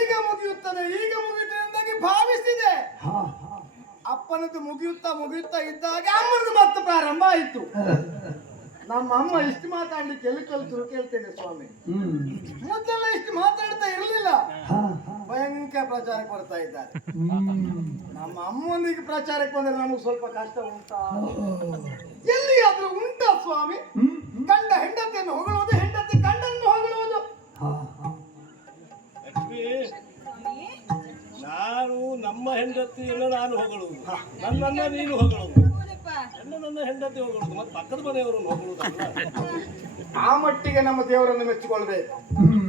ಈಗ ಮುಗಿಯುತ್ತದೆ ಈಗ ಮುಗಿಯುತ್ತದೆಂದಾಗಿ ಭಾವಿಸಿದೆ. ಅಪ್ಪನದು ಮುಗಿಯುತ್ತಾ ಮುಗಿಯುತ್ತಾ ಇದ್ದಾಗ ಅಮ್ಮನದು ಮತ್ತೆ ಪ್ರಾರಂಭ ಆಯಿತು. ನಮ್ಮ ಅಮ್ಮ ಇಷ್ಟು ಮಾತಾಡ್ಲಿಕ್ಕೆ ಎಲ್ಲಿ ಕಲ್ತರು ಕೇಳ್ತೇನೆ ಸ್ವಾಮಿ. ಮೊದಲೆಲ್ಲ ಇಷ್ಟು ಮಾತಾಡ್ತಾ ಇರಲಿಲ್ಲ. ಭಯಂಕರ ಪ್ರಚಾರಕ್ಕೆ ಬರ್ತಾ ಇದ್ದಾರೆ. ನಮ್ಮ ಅಮ್ಮನಿಗೆ ಪ್ರಚಾರಕ್ಕೆ ಬಂದ್ರೆ ನಮಗೆ ಸ್ವಲ್ಪ ಕಷ್ಟ ಉಂಟಾ. ಲಕ್ಷ್ಮಿ ನಾನು ನಮ್ಮ ಹೆಂಡತಿಯನ್ನು ನಾನು ಹೊಗಳುವುದು ನನ್ನನ್ನ ನೀನು ಹೊಗಳುವುದು ನನ್ನ ನನ್ನ ಹೆಂಡತಿ ಹೊಗಳುವುದು ಮತ್ತೆ ಪಕ್ಕದ ಮನೆಯವರು ಹೊಗಳುವುದಲ್ಲ ಆ ಮಟ್ಟಿಗೆ ನಮ್ಮ ದೇವರನ್ನು ಮೆಚ್ಚಿಕೊಳ್ಬೇಕು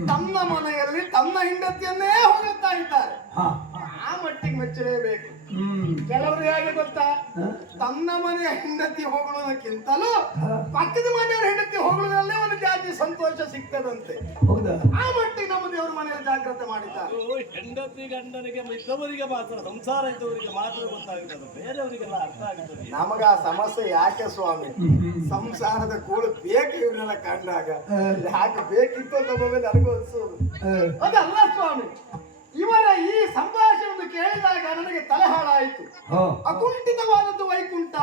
ತಮ್ಮ ತನ್ನ ಮನೆಯಲ್ಲಿ ತಮ್ಮ ಹೆಂಡತಿಯನ್ನೇ ಹೋಗುತ್ತಾ ಇದ್ದಾರೆ. ಆ ಮಟ್ಟಿಗೆ ಮೆಚ್ಚಲೇಬೇಕು. ಕೆಲವರು ಹೇಗೆ ಗೊತ್ತಾ? ತನ್ನ ಮನೆಯ ಹೆಂಡತಿ ಹೋಗುವುದಕ್ಕಿಂತಲೂ ಪಕ್ಕದ ಮನೆಯವರ ಹೆಂಡತಿ ಹೊಗಳುವುದರಲ್ಲೇ ಒಂದು ಜಾತಿ ಸಂತೋಷ ಸಿಗ್ತದಂತೆ. ಹೌದಾ? ಆ ಮಟ್ಟಿಗೆ ನಮ್ಮ ದೇವರ ಮಾಡಿದ್ದಾರೆ ಅದು ಹೆಂಡತಿ ಗಂಡನಿಗೆ ಇದ್ದವರಿಗೆ ಮಾತ್ರ ಸಂಸಾರ ಇದ್ದವರಿಗೆ ಮಾತ್ರ ಗೊತ್ತಾಗುತ್ತದೆ ಬೇರೆಯವರಿಗೆಲ್ಲ ಅರ್ಥ ಆಗುತ್ತದೆ ನಮಗ ಆ ಸಮಸ್ಯೆ ಯಾಕೆ ಸ್ವಾಮಿ? ಸಂಸಾರದ ಕೂಳು ಬೇಕು ಇವ್ರನ್ನೆಲ್ಲ ಕಂಡಾಗ. ಯಾಕೆ ಬೇಕಿತ್ತು ಅಂತ ಮೇಲೆ ಅನುಭವಿಸೋದು ಅದಲ್ಲ ಸ್ವಾಮಿ ಇವರ ಈ ಸಂಭಾಷಣೆ ಕೇಳಿದಾಗ ನನಗೆ ತಲೆ ಹಾಳಾಯಿತು ಅಕುಂಠಿತವಾದದ್ದು ವೈಕುಂಠ.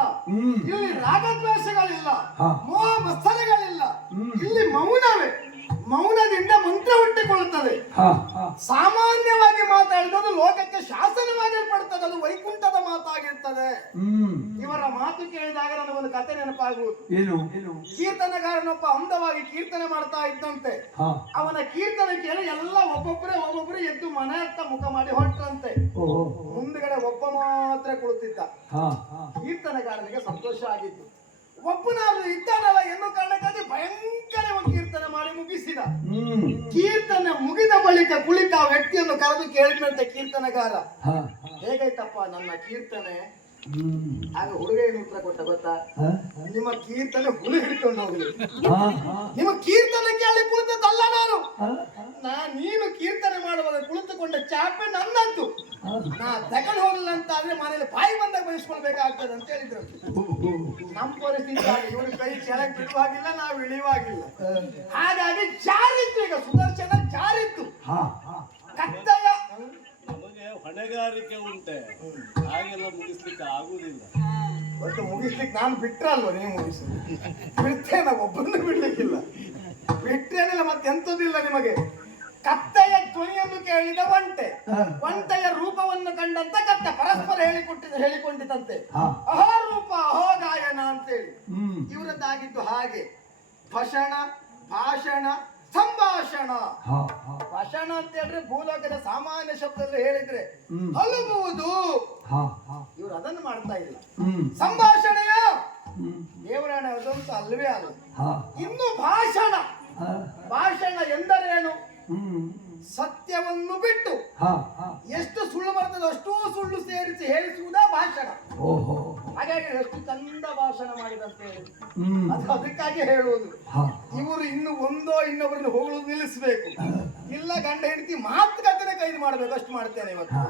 ಇಲ್ಲಿ ರಾಗದ್ವೇಷಗಳಿಲ್ಲ. ಮೋಹ ಮತ್ಸರಗಳಿಲ್ಲ. ಇಲ್ಲಿ ಮೌನವೇ. ಮೌನದಿಂದ ಮಂತ್ರ ಹುಟ್ಟಿಕೊಳ್ಳುತ್ತದೆ. ಸಾಮಾನ್ಯವಾಗಿ ಮಾತಾಡಿದ ಲೋಕಕ್ಕೆ ಶಾಸನವಾಗಿ ಪಡ್ತದೆ ಅದು ವೈಕುಂಠದ ಮಾತಾಗಿರ್ತದೆ. ಇವರ ಮಾತು ಕೇಳಿದಾಗ ಒಂದು ಕತೆ ನೆನಪಾಗುವುದು ಏನು? ಕೀರ್ತನಗಾರನೊಬ್ಬ ಅಂದವಾಗಿ ಕೀರ್ತನೆ ಮಾಡ್ತಾ ಇದ್ದಂತೆ. ಅವನ ಕೀರ್ತನೆ ಕೇಳಿ ಎಲ್ಲ ಒಬ್ಬೊಬ್ಬರೇ ಒಬ್ಬೊಬ್ಬರೇ ಎದ್ದು ಮನೆ ಹತ್ತ ಮುಖ ಮಾಡಿ ಹೊಟ್ಟಂತೆ ಮುಂದ್ಗಡೆ ಒಬ್ಬ ಮಾತ್ರ ಕುಳಿತಿದ್ದ. ಕೀರ್ತನಗಾರನಿಗೆ ಸಂತೋಷ ಆಗಿತ್ತು. ಒಬ್ಬನಾದ್ರೂ ಇದ್ದಾನಲ್ಲ ಎನ್ನು ಕಾರಣಕ್ಕಾಗಿ ಭಯಂಕರ ಒಂದು ಕೀರ್ತನೆ ಮಾಡಿ ಮುಗಿಸಿದ. ಕೀರ್ತನೆ ಮುಗಿದ ಬಳಿಕ ಕುಳಿತ ಆ ವ್ಯಕ್ತಿಯನ್ನು ಕರೆದು ಕೇಳಿದಂತೆ ಕೀರ್ತನಗಾರ. ಹೇಗಾಯ್ತಪ್ಪ ಹೇಗೈತಪ್ಪ ನನ್ನ ಕೀರ್ತನೆ? ಆಗ ಹುಡುಗ ಏನು ಉತ್ತರ ಕೊಟ್ಟ ಗೊತ್ತಾ? ನಿಮ್ಮ ಕೀರ್ತನೆ ಹುಲಿ ಹಿಡ್ಕೊಂಡು ಹೋಗ್ಲಿ. ನಿಮ್ಮ ಕೀರ್ತನೆ ಕೇಳಿ ಕುಳಿತದ್ದಲ್ಲ ನಾನು. ನಾ ನೀನು ಕೀರ್ತನೆ ಮಾಡುವಾಗ ಕುಳಿತುಕೊಂಡ ಚಾಪೆ ನನ್ನದ್ದು ನಾ ತಗೊಂಡು ಹೋಗ್ಲಿಲ್ಲ ಅಂತ ಆದ್ರೆ ಮನೇಲಿ ಬಾಯಿ ಬಂದಾಗ ಬಯಸ್ಕೊಳ್ಬೇಕಾಗ್ತದೆ ಅಂತ ಹೇಳಿದ್ರು. ನಮ್ಮ ಪರಿಸ್ಥಿತಿ ಇವರು ಇವ್ರ ಕೈ ಕೆಳಗೆ ಬಿಡುವಾಗಿಲ್ಲ ನಾವು ಇಳಿಯುವಾಗಿಲ್ಲ. ಕತ್ತಯ ನಮಗೆ ಹೊಣೆಗಾರಿಕೆ ಉಂಟೆ. ಹಾಗೆಲ್ಲ ಮುಗಿಸ್ಲಿಕ್ಕೆ ಆಗುದಿಲ್ಲ. ಒಟ್ಟು ಮುಗಿಸ್ಲಿಕ್ಕೆ ನಾನು ಬಿಟ್ರಲ್ವ ನೀವು ಮುಗಿಸಿ ಬಿಡ್ತೇನೆ ಒಬ್ಬರನ್ನು ಬಿಡ್ಲಿಕ್ಕಿಲ್ಲ. ಬಿಟ್ಟೇನಿಲ್ಲ ಮತ್ತೆ ಎಂತದಿಲ್ಲ ನಿಮಗೆ? ಕತ್ತೆಯ ಧ್ವನಿಯನ್ನು ಕೇಳಿದ ಒಂಟೆ. ಒಂಟೆಯ ರೂಪವನ್ನು ಕಂಡಂತ ಕತ್ತೆ ಪರಸ್ಪರ ಹೇಳಿಕೊಟ್ಟಿದ ಹೇಳಿಕೊಂಡಿದಂತೆ ಅಹೋ ರೂಪ ಅಹೋ ಗಾಯನ ಅಂತೇಳಿ. ಇವರದ್ದಾಗಿದ್ದು ಹಾಗೆ. ಭಷಣ ಭಾಷಣ ಸಂಭಾಷಣ. ಭಾಷಣ ಅಂತ ಹೇಳಿದ್ರೆ ಭೂಲೋಕದ ಸಾಮಾನ್ಯ ಶಬ್ದದಲ್ಲಿ ಹೇಳಿದ್ರೆ ಹ್ಮ್. ಇವ್ರು ಅದನ್ನು ಮಾಡ್ತಾ ಇಲ್ಲ. ಸಂಭಾಷಣೆಯ ದೇವರಾಯಣ ದೇವರಾಣ ಅದಂತೂ ಅಲ್ವೇ ಅಲ್ಲ ಇನ್ನು ಭಾಷಣ. ಭಾಷಣ ಎಂದರೇನು? ಸತ್ಯವನ್ನು ಬಿಟ್ಟು ಎಷ್ಟು ಸುಳ್ಳು ಬರ್ತದೆ ಅಷ್ಟೂ ಸುಳ್ಳು ಸೇರಿಸಿ ಹೇಳಿಸುವುದ ಭಾಷಣ. ಓಹೋ. ಹಾಗಾಗಿ ಎಷ್ಟು ಚಂದ ಭಾಷಣ ಮಾಡಿದಂತೆ. ಅದು ಅದಕ್ಕಾಗಿ ಹೇಳುವುದು. ಇವರು ಇನ್ನು ಒಂದೋ ಇನ್ನೊಬ್ಬರನ್ನು ಹೋಗಲು ನಿಲ್ಲಿಸಬೇಕು. ಇಲ್ಲ ಗಂಡ ಹೆಂಡತಿ ಮಾತುಕತೆ ಕೈದು ಮಾಡಬೇಕು. ಅಷ್ಟು ಮಾಡ್ತೇನೆ ಇವತ್ತು.